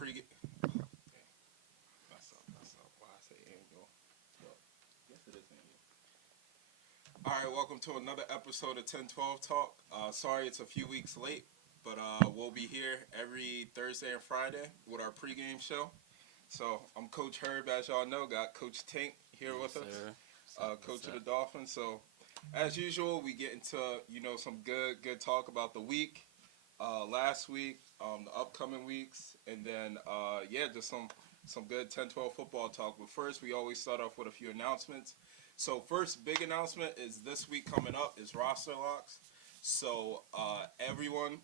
Pregame. Mess up. Why I say annual? Well, yes, it is annual. All right, welcome to another episode of 1012 Talk. Sorry it's a few weeks late, but we'll be here every Thursday and Friday with our pregame show. So I'm Coach Herb, as y'all know. Got Coach Tink here Yes, with us, sir. Coach of the Dolphins. So as usual, we get into some good talk about the week, last week, the upcoming weeks, and then just some good 10-12 football talk. But first, we always start off with a few announcements. So first big announcement is this week coming up is roster locks. So everyone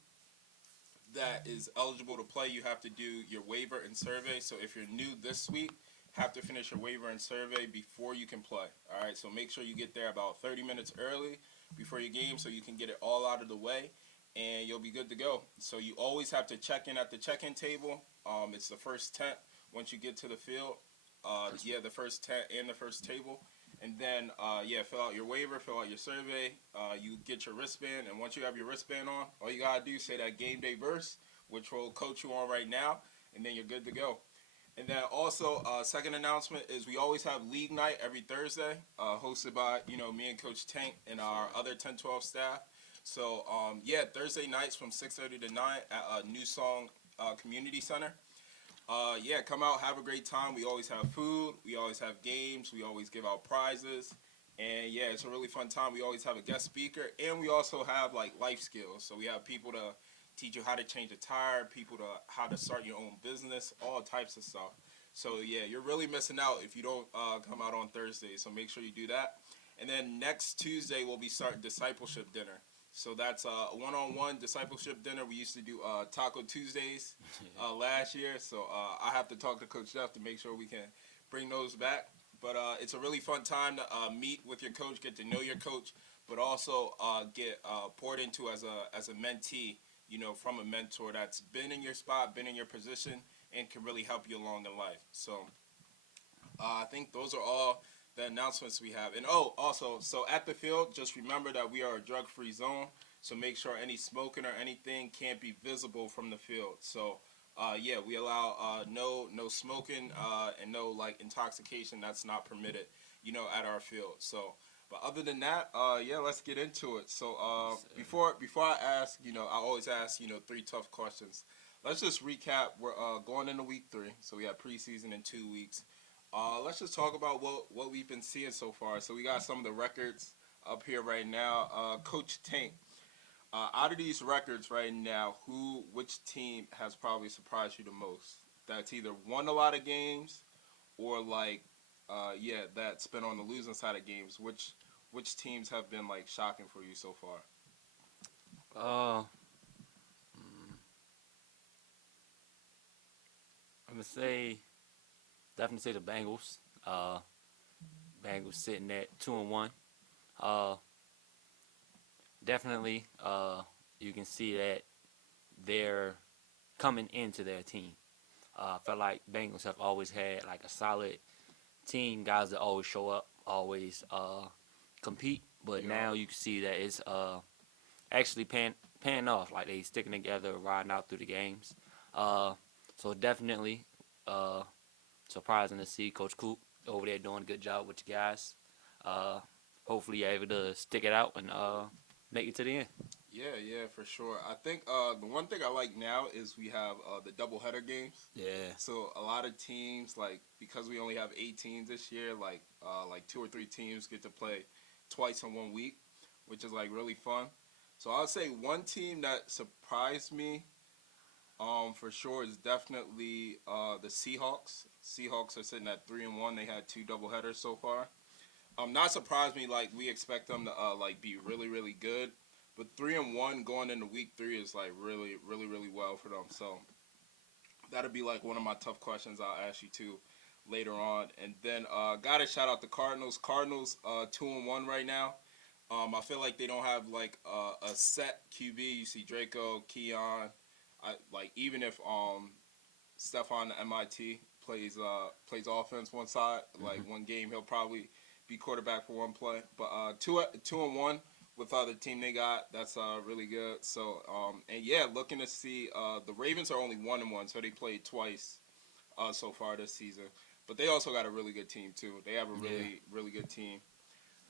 that is eligible to play, you have to do your waiver and survey. So if you're new this week, have to finish your waiver and survey before you can play. All right, so make sure you get there about 30 minutes early before your game so you can get it all out of the way, and you'll be good to go. So you always have to check in at the check-in table. It's the first tent once you get to the field. The first tent and the first table. And then, fill out your waiver, fill out your survey. You get your wristband, and once you have your wristband on, all you got to do is say that game day verse, which we'll coach you on right now, and then you're good to go. And then also, second announcement is we always have league night every Thursday, hosted by, me and Coach Tank and our other 10-12 staff. So, Thursday nights from 6:30 to 9 at New Song Community Center. Come out, have a great time. We always have food. We always have games. We always give out prizes. And, it's a really fun time. We always have a guest speaker. And we also have, life skills. So we have people to teach you how to change a tire, people to how to start your own business, all types of stuff. So, you're really missing out if you don't come out on Thursday. So make sure you do that. And then next Tuesday, we'll be starting discipleship dinner. So that's a one-on-one discipleship dinner. We used to do Taco Tuesdays last year. So I have to talk to Coach Jeff to make sure we can bring those back. But it's a really fun time to meet with your coach, get to know your coach, but also get poured into as a mentee, from a mentor that's been in your spot, been in your position, and can really help you along in life. So I think those are all the announcements we have. And also, so at the field, just remember that we are a drug-free zone. So make sure any smoking or anything can't be visible from the field. So we allow no smoking and no intoxication. That's not permitted, at our field. So, but other than that, let's get into it. So before I ask, I always ask, 3 tough questions. Let's just recap. We're going into week 3, so we have preseason in 2 weeks. Let's just talk about what we've been seeing so far. So we got some of the records up here right now. Coach Tank, out of these records right now, which team has probably surprised you the most? That's either won a lot of games or that's been on the losing side of games. Which teams have been shocking for you so far? I'm gonna say definitely say the Bengals. Bengals sitting at 2-1. Definitely, you can see that they're coming into their team. I feel like Bengals have always had a solid team, guys that always show up, always compete. But now you can see that it's actually paying off. Like they sticking together, riding out through the games. So definitely surprising to see Coach Coop over there doing a good job with you guys. Hopefully you're able to stick it out and make it to the end. Yeah, for sure. I think the one thing I like now is we have the doubleheader games. Yeah. So a lot of teams, because we only have 8 teams this year, 2 or 3 teams get to play twice in 1 week, which is really fun. So I would say one team that surprised me, for sure, is definitely the Seahawks. Seahawks are sitting at 3-1. They had 2 doubleheaders so far. Not surprised me. We expect them to be really, really good. But 3-1 going into week 3 is really, really, really well for them. So that'll be one of my tough questions I'll ask you too later on. And then gotta shout out the Cardinals. Cardinals 2-1 right now. I feel like they don't have a set QB. You see Draco, Keon. Even if Stephon MIT plays offense one side, one game he'll probably be quarterback for one play. But 2-1 with the team they got. That's really good. So and yeah, looking to see the Ravens are only 1-1, so they played twice so far this season. But they also got a really good team too. They have a Yeah. really good team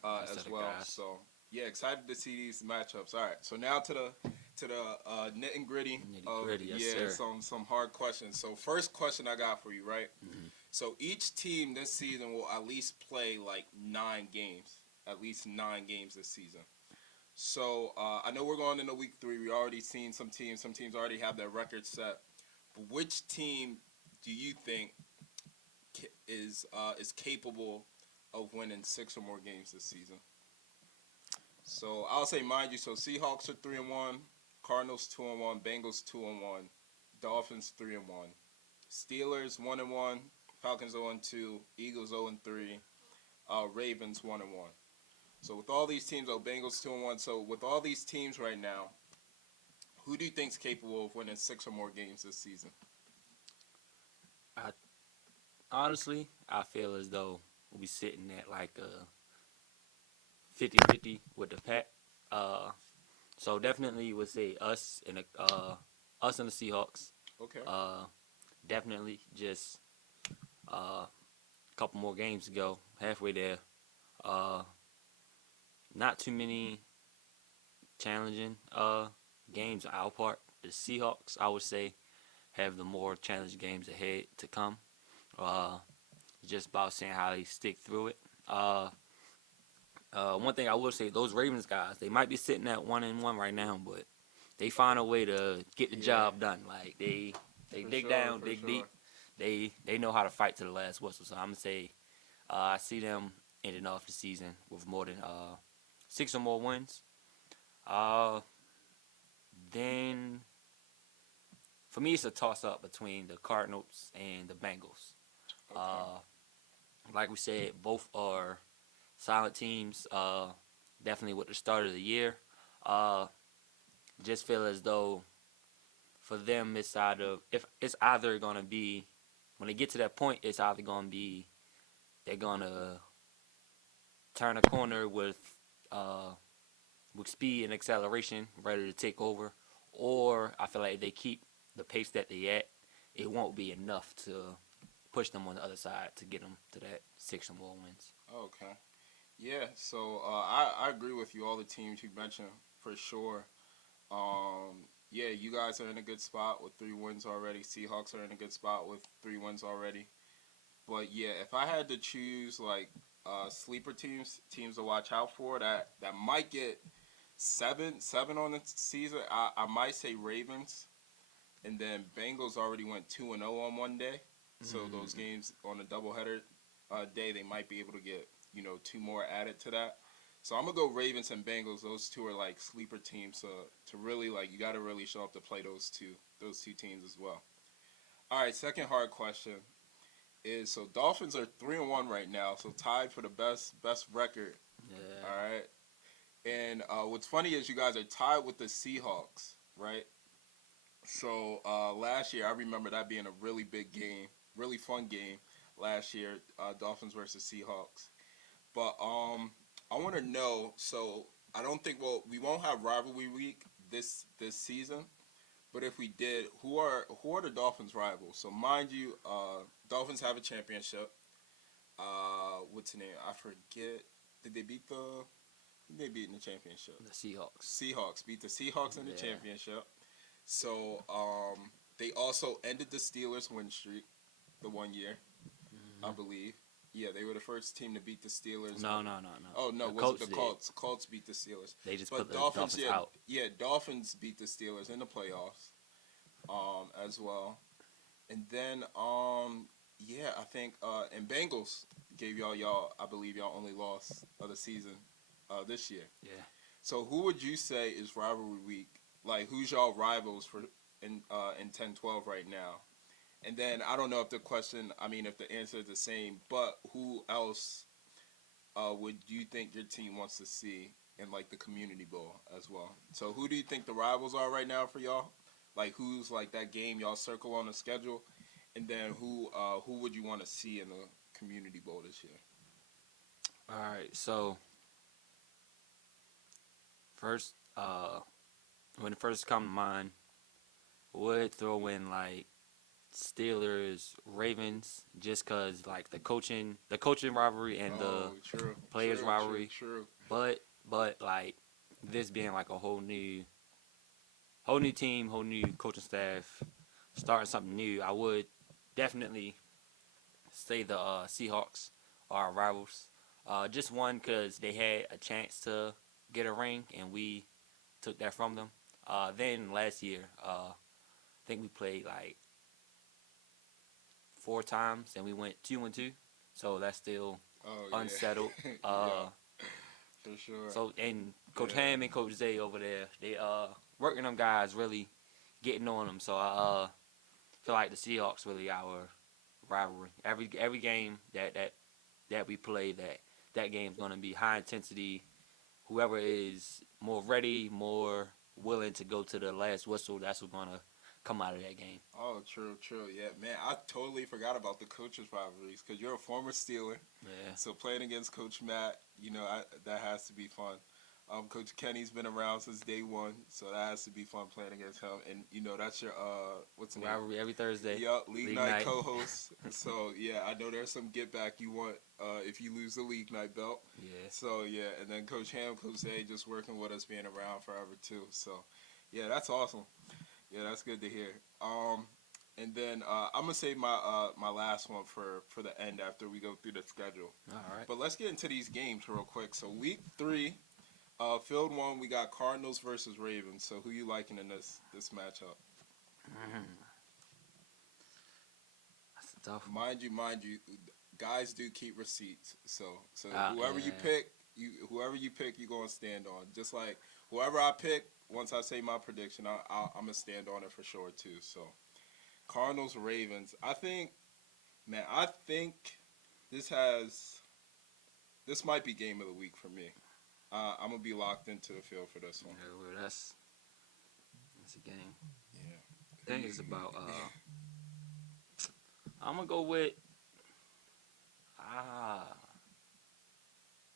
That's as the well. guys. So yeah, excited to see these matchups. All right, so now to the nit and gritty Nitty of gritty, yes, sir. some hard questions. So first question I got for you, right? Mhm. So each team this season will at least play like 9 games, at least 9 games this season. So I know we're going into week 3. We already seen some teams. Some teams already have their record set. But which team do you think is capable of winning 6 or more games this season? So I'll say, mind you, so Seahawks are 3-1, Cardinals 2-1, Bengals 2-1, Dolphins 3-1, Steelers 1-1, Falcons 0-2, Eagles 0-3, Ravens 1-1. So with all these teams, Bengals 2-1. So with all these teams right now, who do you think's capable of winning 6 or more games this season? I honestly, I feel as though we'll be sitting at like a 50-50 with the Pack. Uh, so definitely would say us and the Seahawks. Okay. Uh, definitely just a couple more games to go, halfway there. Uh, not too many challenging games on our part. The Seahawks, I would say, have the more challenging games ahead to come. Uh, just about seeing how they stick through it. One thing I will say, those Ravens guys, they might be sitting at 1-1 right now, but they find a way to get the Yeah, job done. Like they for dig sure, down, for dig sure. deep. They know how to fight to the last whistle. So I'm gonna say I see them ending off the season with more than 6 or more wins. Uh, then for me, it's a toss up between the Cardinals and the Bengals. Okay. Uh, like we said, both are solid teams. Definitely with the start of the year. Uh, just feel as though for them it's either if it's either gonna be when they get to that point, it's either gonna be they're gonna turn a corner uh with speed and acceleration, ready to take over, or I feel like if they keep the pace that they at, it won't be enough to push them on the other side to get them to that 6 or more wins. Okay. Yeah. So I agree with you. All the teams you mentioned for sure. Yeah, you guys are in a good spot with 3 wins already. Seahawks are in a good spot with 3 wins already. But yeah, if I had to choose like sleeper teams to watch out for that might get seven on the season, I might say Ravens, and then Bengals already went 2-0 on one day, so those Mm, games on a doubleheader day they might be able to get 2 more added to that. So I'm gonna go Ravens and Bengals. Those two are like sleeper teams to really like you got to really show up to play those two teams as well. All right, second hard question is so Dolphins are 3-1 right now, so tied for the best record. yeah. All right, and what's funny is you guys are tied with the Seahawks, right? So last year I remember that being a really big game, really fun game last year, Dolphins versus Seahawks. But I want to know. So I don't think we won't have rivalry week this season. But if we did, who are the Dolphins' rivals? So mind you, Dolphins have a championship. What's the name? I forget. Did they beat the? Who they beat in the championship? The Seahawks. Seahawks beat the Seahawks in the Yeah. championship. So they also ended the Steelers' win streak the one year, I Hmm. believe. Yeah, they were the first team to beat the Steelers. No, no, no, no. Oh no, The was it the Colts did. Colts? Colts beat the Steelers. They just put But the Dolphins, Dolphins yeah, out. yeah, Dolphins beat the Steelers in the playoffs, as well. And then, yeah, I think, and Bengals gave y'all, I believe y'all only lost of the season, this year. Yeah. So who would you say is rivalry week? Like who's y'all rivals for in 10-12 right now? And then I don't know if the question, I mean, if the answer is the same, but who else would you think your team wants to see in like the Community Bowl as well? So who do you think the rivals are right now for y'all? Like who's like that game y'all circle on the schedule, and then who would you want to see in the Community Bowl this year? All right. So First, when it first come to mind, would throw in like Steelers, Ravens, just cause like the coaching rivalry and the Oh, true, players true, true, rivalry. true. But like this being like a whole new team, whole new coaching staff, starting something new, I would definitely say the Seahawks are our rivals. Just one because they had a chance to get a ring and we took that from them. Then last year, I think we played like 4 times and we went 2-2. So that's still Oh unsettled. yeah, Uh, yeah, for sure. so and Coach Yeah. Ham and Coach Zay over there, they working them guys really getting on them. So I feel like the Seahawks really our rivalry. Every game that we play, that game's gonna be high intensity. Whoever is more ready, more willing to go to the last whistle, that's what's gonna come out of that game. Oh, true, true. Yeah, man, I totally forgot about the coaches' rivalries because you're a former Steeler, Yeah. so playing against Coach Matt, that has to be fun. Coach Kenny's been around since day one, so that has to be fun playing against him. And that's your what's the name? Rivalry every Thursday. Yup, league League night night. co-host. So yeah, I know there's some get back you want if you lose the league night belt. Yeah. So yeah, and then Coach Ham, Coach A, just working with us, being around forever too. So yeah, that's awesome. Yeah, that's good to hear. And then I'm gonna save my last one for the end after we go through the schedule. All right. But let's get into these games real quick. So week 3, field 1, we got Cardinals versus Ravens. So who you liking in this matchup? That's a tough one. Mind you, guys do keep receipts. So whoever you Yeah. pick, you gonna stand on. Just like whoever I pick, once I say my prediction, I'm gonna stand on it for sure too. So Cardinals Ravens. I think this might be game of the week for me. I'm gonna be locked into the field for this one. Yeah, well, that's a game. Yeah. I think it's about. I'm gonna go with.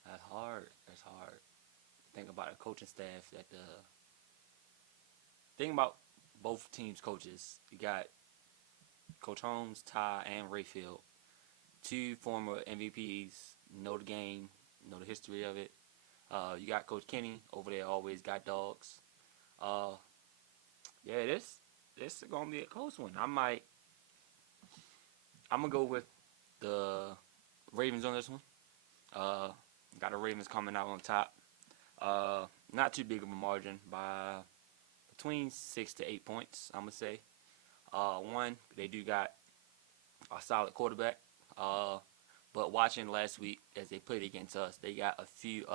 That's hard. That's hard. Think about the coaching staff that the. Think about both teams' coaches. You got Coach Holmes, Ty, and Rayfield, 2 former MVPs. Know the game, know the history of it. You got Coach Kenny over there. Always got dogs. Yeah, this is gonna be a close one. I'm gonna go with the Ravens on this one. Got the Ravens coming out on top. Not too big of a margin, by between 6 to 8 points, I'm gonna say. One, they do got a solid quarterback. But watching last week as they played against us, they got a few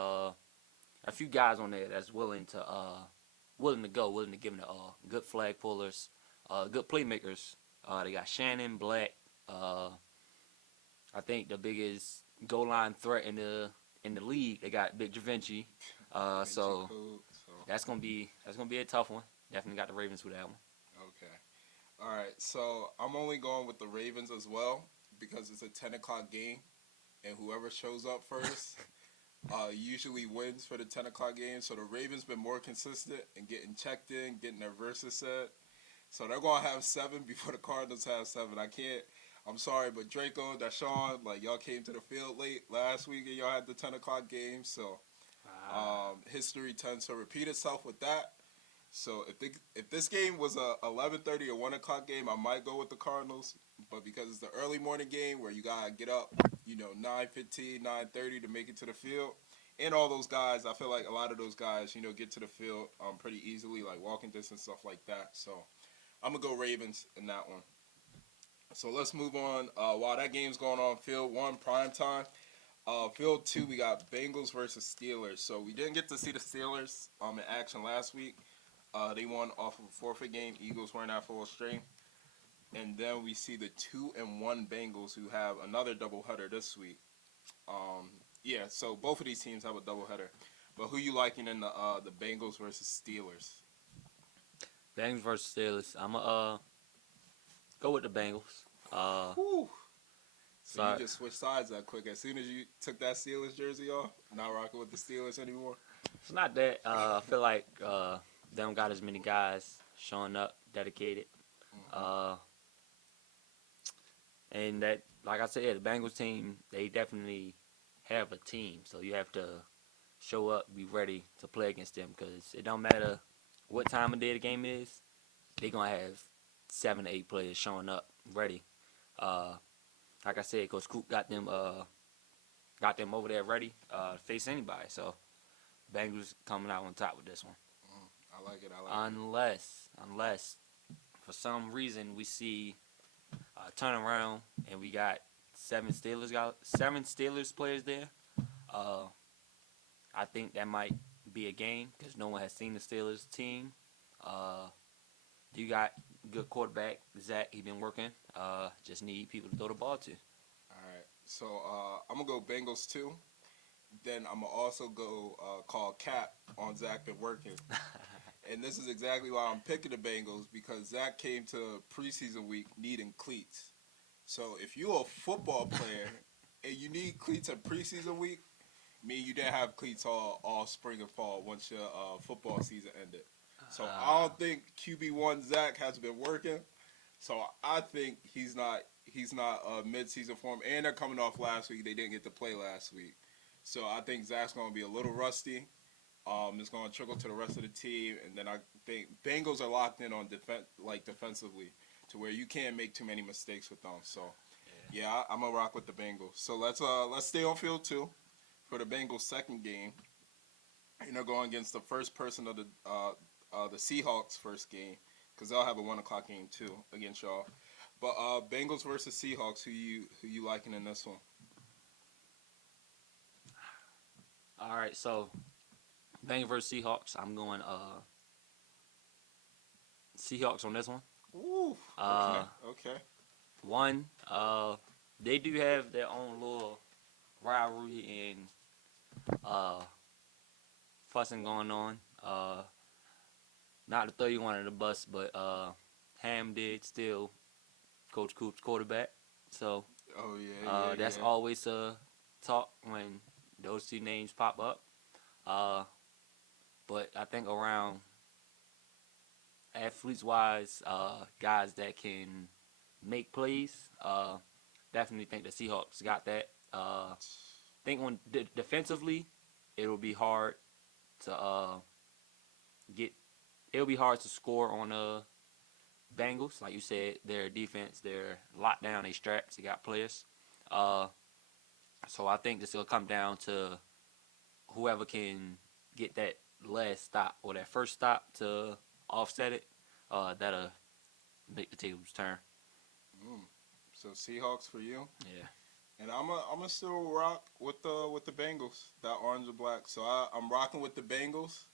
guys on there that's willing to go, willing to give them the good flag pullers, good playmakers. They got Shannon Black. I think the biggest goal line threat in the league. They got Big Javinci. So that's gonna be a tough one. Definitely got the Ravens with that one. Okay. All right. So I'm only going with the Ravens as well because it's a 10 o'clock game, and whoever shows up first usually wins for the 10 o'clock game. So the Ravens been more consistent and getting checked in, getting their verses set. So they're gonna have 7 before the Cardinals have 7. I can't. I'm sorry, but Draco, Deshaun, like y'all came to the field late last week and y'all had the 10 o'clock game. So history tends to repeat itself with that. So if this game was a 11:30 or 1 o'clock game, I might go with the Cardinals. But because it's the early morning game where you gotta get up, 9:15, 9:30 to make it to the field, and all those guys, I feel like a lot of those guys, get to the field pretty easily, like walking distance, stuff like that. So I'm gonna go Ravens in that one. So let's move on. While that game's going on, field 1 prime time. Field 2, we got Bengals versus Steelers. So we didn't get to see the Steelers in action last week. They won off of a forfeit game. Eagles weren't at full strength. And then we see the 2-1 Bengals, who have another doubleheader this week. So both of these teams have a doubleheader. But who you liking in the Bengals versus Steelers? Bengals versus Steelers. I'm gonna go with the Bengals. Whew. So Sorry. you just switched sides that quick. As soon as you took that Steelers jersey off, not rocking with the Steelers anymore. It's not that. I feel like they don't got as many guys showing up dedicated. Hmm. Uh, and that, like I said, the Bengals team, they definitely have a team. So you have to show up, be ready to play against them because it don't matter what time of day the game is. They're going to have 7 to 8 players showing up ready. Uh, like I said, Coach Coop got them over there ready to face anybody. So Bengals coming out on top with this one. I like it. I like it. Unless for some reason we see a turnaround and we got seven Steelers players there. Uh, I think that might be a game because no one has seen the Steelers team. Uh, you got good quarterback Zach. He been working. Just need people to throw the ball to. All right. So I'm gonna go Bengals too. Then I'm gonna also go call Cap on Zach been working. And this is exactly why I'm picking the Bengals because Zach came to preseason week needing cleats. So if you're a football player and you need cleats at preseason week, mean you didn't have cleats all spring and fall once your football season ended. So I don't think QB1 Zach has been working. So I think he's not mid-season form, and they're coming off last week. They didn't get to play last week, so I think Zach's going to be a little rusty. It's going to trickle to the rest of the team, and then I think Bengals are locked in on defensively, to where you can't make too many mistakes with them. So yeah, I'm gonna rock with the Bengals. So let's stay on field too for the Bengals' second game, and they're going against the first person of the Seahawks' first game because they'll have a 1 o'clock game too against y'all. But Bengals versus Seahawks, who you liking in this one? All right, so Bengals versus Seahawks. I'm going Seahawks on this one. Ooh, okay, Uh, okay. one, they do have their own little rivalry and uh, fussing going on. Not to throw you under the bus, but Ham did steal Coach Coop's quarterback. So Oh yeah, yeah, that's yeah. always a talk when those two names pop up. Uh, but I think around athletes wise, guys that can make plays, definitely think the Seahawks got that. Think on defensively, it'll be hard to get. It'll be hard to score on Bengals. Like you said, their defense, they're locked down, they straps, they got players. Uh, so I think this will come down to whoever can get that last stop or that first stop to offset it. That'll make the tables turn. Mm. So Seahawks for you, Yeah. and I'm a still rock with the Bengals, that orange and black. So I'm rocking with the Bengals.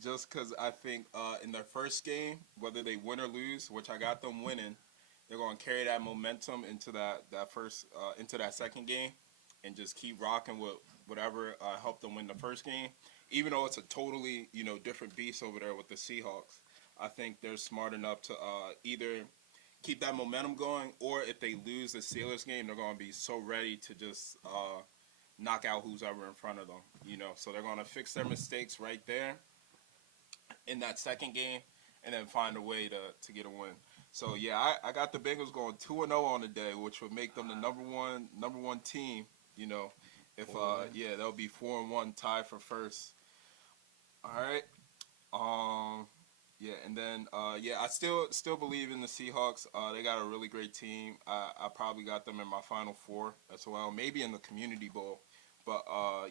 Just because I think in their first game, whether they win or lose, which I got them winning, they're going to carry that momentum into into that second game, and just keep rocking with whatever helped them win the first game. Even though it's a totally different beast over there with the Seahawks, I think they're smart enough to either keep that momentum going, or if they lose the Steelers game, they're going to be so ready to just knock out who's ever in front of them. So they're going to fix their mistakes right there in that second game, and then find a way to get a win. So yeah, I got the Bengals going 2-0 on the day, which would make them the number one team. If yeah, they'll be 4-1, tied for first. All right. Yeah, and then yeah, I still believe in the Seahawks. They got a really great team. I probably got them in my Final Four as well, maybe in the Community Bowl. But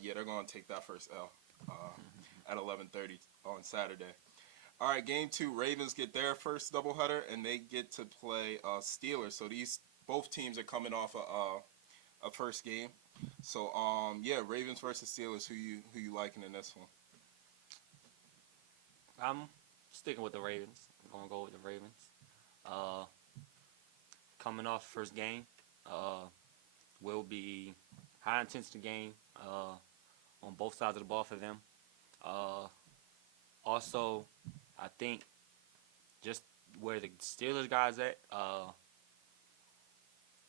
yeah, they're gonna take that first L at 11:30 on Saturday. All right, game two. Ravens get their first doubleheader, and they get to play Steelers. So these both teams are coming off a first game. So yeah, Ravens versus Steelers. Who you liking in this one? I'm sticking with the Ravens. I'm gonna go with the Ravens. Uh, coming off first game, uh, will be high intensity game on both sides of the ball for them. Uh, also, I think just where the Steelers guys at,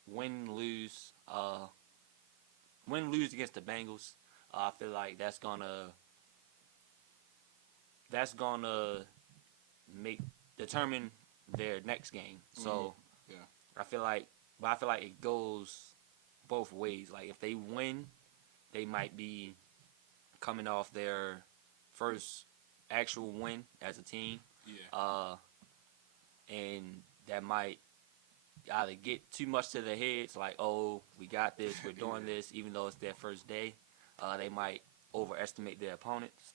win lose, win lose against the Bengals. I feel like that's gonna that's gonna make determine their next game. So Yeah. I feel like, but I feel like it goes both ways. Like if they win, they might be coming off their first actual win as a team, Yeah. uh, and that might either get too much to their heads, like, oh, we got this, we're doing Yeah. this, even though it's their first day. They might overestimate their opponents.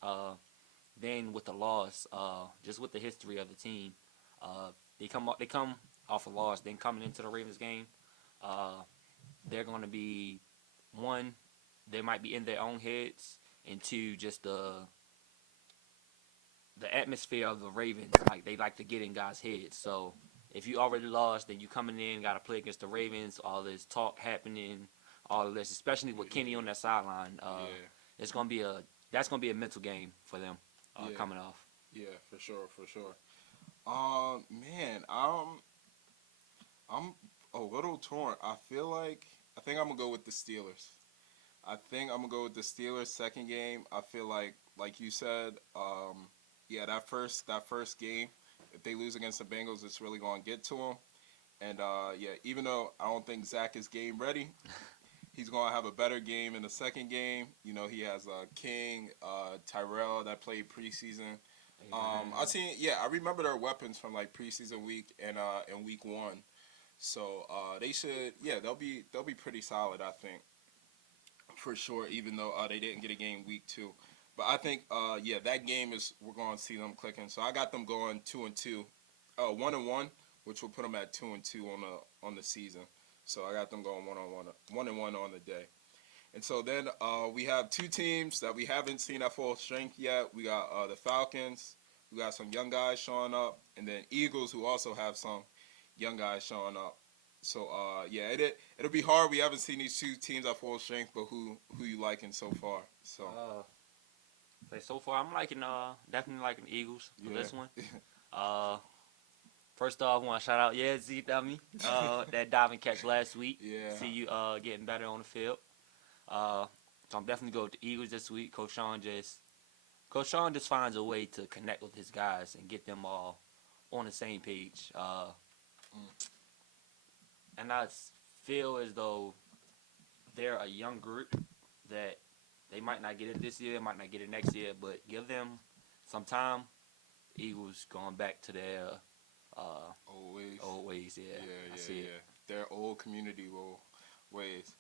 Then with the loss, just with the history of the team, they come off a loss. Then coming into the Ravens game, uh, they're going to be one, they might be in their own heads, and two, just the atmosphere of the Ravens. Like they like to get in guys' heads. So if you already lost, then you coming in, got to play against the Ravens. All this talk happening, all of this, especially with Kenny on that sideline. Yeah. It's gonna be a that's gonna be a mental game for them Yeah. coming off. Yeah. For sure. For sure. Man, I'm a little torn. I think I'm gonna go with the Steelers. I think I'm gonna go with the Steelers second game. I feel like you said, yeah, that first game, if they lose against the Bengals, it's really gonna get to them. And yeah, even though I don't think Zach is game ready, he's gonna have a better game in the second game. You know, he has King, Tyrell that played preseason. I remember their weapons from like preseason week and week one. So they should, yeah, they'll be pretty solid, I think, for sure. Even though they didn't get a game week two, but I think, yeah, that game is we're going to see them clicking. So I got them going 2-2, 1-1, which will put them at 2-2 on the season. So I got them going 1-1 on the day. And so then we have two teams that we haven't seen at full strength yet. We got the Falcons. We got some young guys showing up, and then Eagles, who also have some young guys showing up. So yeah, it'll be hard. We haven't seen these two teams at full strength, but who you liking so far? So So far, I'm liking definitely liking the Eagles for yeah, this one. Uh, First off, I want to shout out Z Dummy that diving catch last week. yeah, See you getting better on the field. Uh, so I'm definitely going with the Eagles this week. Coach Sean just finds a way to connect with his guys and get them all on the same page. And I feel as though they're a young group that they might not get it this year, might not get it next year, but give them some time. Eagles going back to their always. old ways. Yeah, I see it. Their old community ways.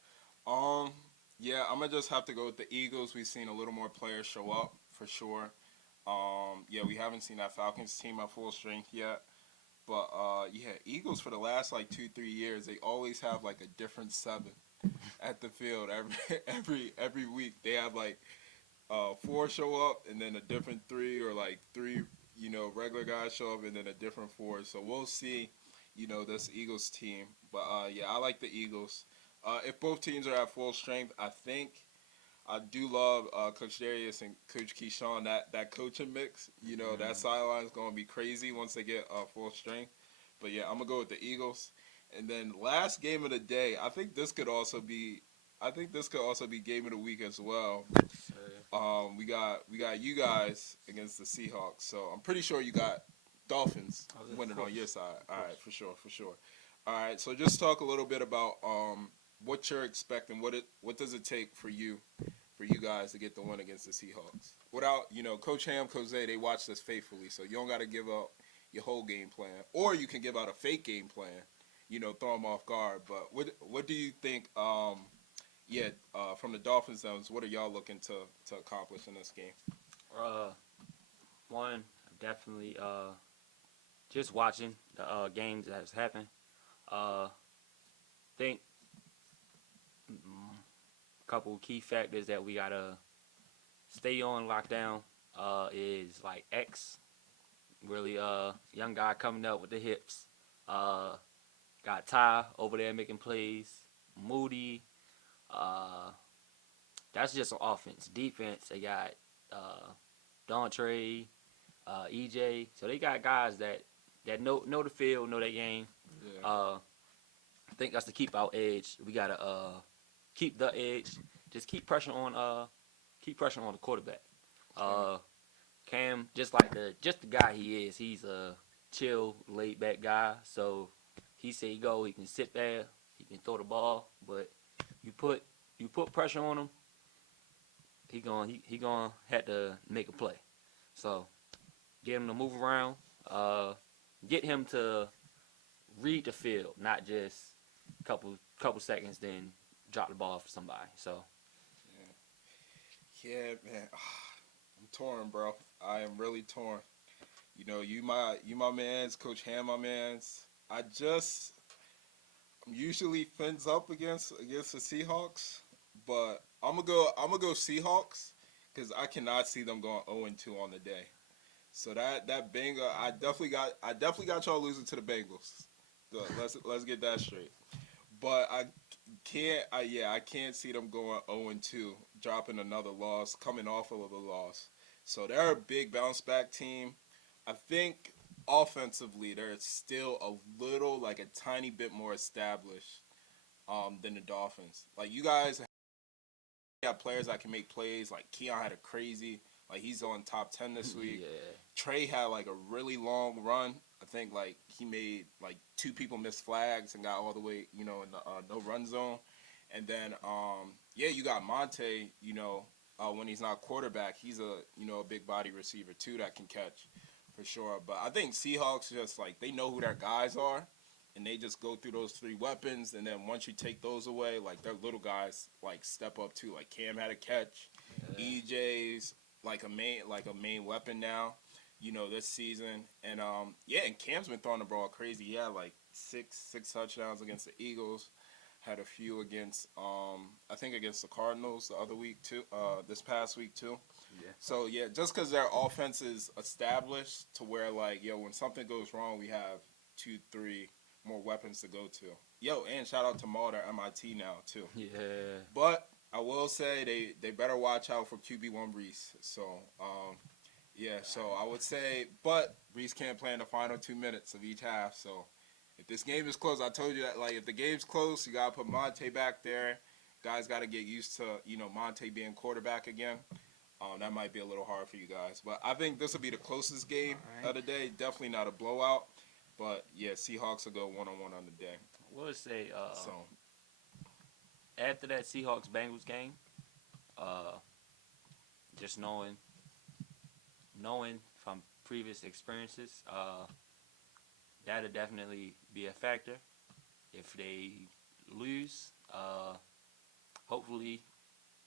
Yeah, I'm gonna just have to go with the Eagles. We've seen a little more players show up for sure. Yeah, we haven't seen that Falcons team at full strength yet. But yeah, Eagles for the last like 2-3 years, they always have like a different seven at the field every week. They have like four show up and then a different three, or like three, regular guys show up and then a different four. So we'll see, this Eagles team. But yeah, I like the Eagles. If both teams are at full strength, I think I do love Coach Darius and Coach Keyshawn. That coaching mix, that sideline is going to be crazy once they get full strength. But yeah, I'm gonna go with the Eagles. And then last game of the day, I think this could also be game of the week as well. We got you guys against the Seahawks. So I'm pretty sure you got Dolphins winning on your side. All right, for sure, for sure. All right, so just talk a little bit about what you're expecting. What does it take for you guys to get the win against the Seahawks? Without, Coach Ham, Coach Zay, they watched us faithfully, so you don't got to give up your whole game plan, or you can give out a fake game plan, throw them off guard. But what do you think? From the Dolphins, what are y'all looking to accomplish in this game? One, definitely just watching the games that has happened. Think a couple key factors that we gotta stay on lockdown is like X, really young guy coming up with the hips. Got Ty over there making plays. Moody. That's just on offense. Defense, they got Dontre, EJ. So they got guys that know the field, know their game. Yeah. I think that's to keep our edge. We gotta keep the edge. Just keep pressure on the quarterback. Cam, just the guy he is. He's a chill, laid back guy. So he say he go, he can sit there, he can throw the ball, but you put you put pressure on him, he gonna have to make a play. So get him to move around, uh, get him to read the field, not just couple seconds then drop the ball for somebody. So Yeah, man. I'm torn, bro. I am really torn. You my man's Coach Ham, my man's. I'm usually fins up against the Seahawks, but I'm gonna go Seahawks because I cannot see them going 0-2 on the day. So that Bengal, I definitely got y'all losing to the Bengals. Let's get that straight. But I can't see them going 0-2, dropping another loss, coming off of a loss. So they're a big bounce back team. I think offensively they're still a little, like a tiny bit more established than the Dolphins. Like you guys got players that can make plays. Like Keon had a crazy, like he's on top 10 this week. yeah, Trey had like a really long run. I think like he made like two people miss flags and got all the way, in the no run zone. And then yeah, you got Monte, when he's not quarterback, he's a big body receiver too that can catch for sure. But I think Seahawks just like they know who their guys are and they just go through those three weapons, and then once you take those away, like their little guys like step up too. Like Cam had a catch, yeah. EJ's like a main weapon now, this season. And yeah, and Cam's been throwing the ball crazy. He had like six touchdowns against the Eagles. Had a few against I think against the Cardinals the other week too. This past week too. Yeah. So yeah, just because their offense is established to where like when something goes wrong, we have 2, 3 more weapons to go to. And shout out to Maul at MIT now too. Yeah. But I will say they better watch out for QB1 Reese. So yeah, so I would say, but Reese can't play in the final 2 minutes of each half. So if this game is close, I told you that like if the game's close, you gotta put Monte back there. Guys got to get used to Monte being quarterback again. That might be a little hard for you guys, but I think this will be the closest game All of the day. Definitely not a blowout, but yeah, Seahawks will go 1-1 on the day. We'll say So after that Seahawks Bengals game, uh, just knowing from previous experiences, that'll definitely be a factor. If they lose, hopefully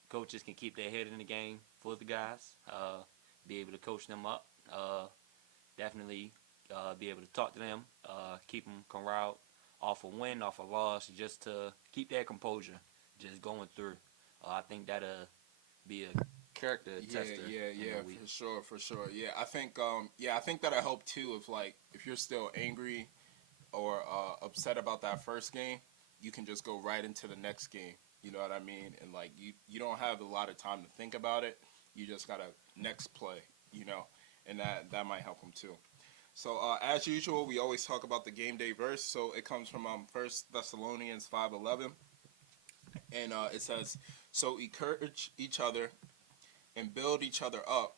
coaches can keep their head in the game for the guys, be able to coach them up, definitely be able to talk to them, keep them corralled off a win, off a loss, just to keep their composure, just going through. I think that'll be a character tester. Yeah, for sure. Yeah, I think that'll help too. If you're still angry or upset about that first game, you can just go right into the next game. You know what I mean? And like you don't have a lot of time to think about it. You just gotta next play. And that might help them too. So as usual, we always talk about the game day verse. So it comes from 1 Thessalonians 5:11, and it says, "So encourage each other and build each other up,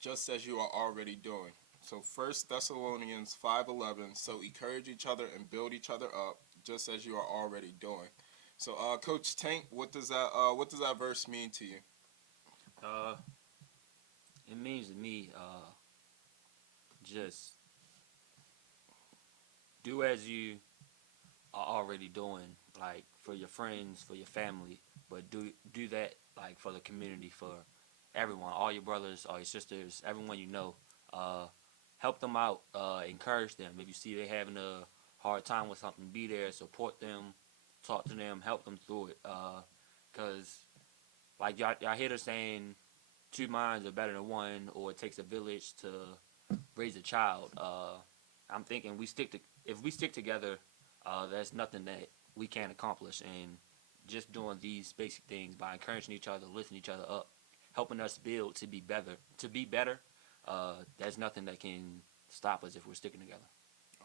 just as you are already doing." So 1 Thessalonians 5:11. So encourage each other and build each other up, just as you are already doing. So Coach Tank, what does that verse mean to you? Uh, it means to me, just do as you are already doing, like for your friends, for your family, but do that like for the community, for everyone, all your brothers, all your sisters, everyone you know. Help them out, encourage them. If you see they're having a hard time with something, be there, support them, talk to them, help them through it. Cause like y'all hear the saying, two minds are better than one, or it takes a village to raise a child. I'm thinking if we stick together, there's nothing that we can't accomplish. And just doing these basic things by encouraging each other, lifting each other up, helping us build to be better. There's nothing that can stop us if we're sticking together.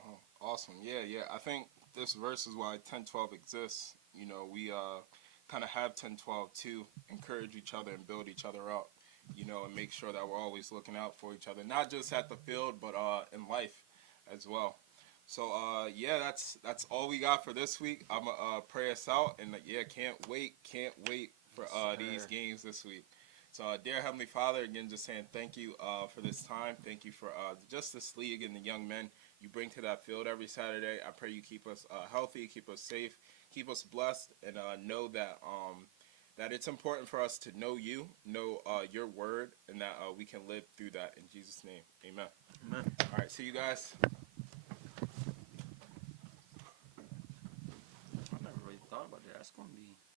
Oh, awesome. Yeah. I think this verse is why 10-12 exists. We kind of have 10-12 to encourage each other and build each other up. and make sure that we're always looking out for each other, not just at the field, but in life as well. So yeah, that's all we got for this week. I'm gonna pray us out, and yeah, can't wait for these games this week. So, dear Heavenly Father, again, just saying thank you for this time. Thank you for just this league and the young men you bring to that field every Saturday. I pray you keep us healthy, keep us safe, keep us blessed, and know that that it's important for us to know you, know your word, and that we can live through that. In Jesus' name, amen. Amen. All right, see you guys. I never really thought about that. That's gonna be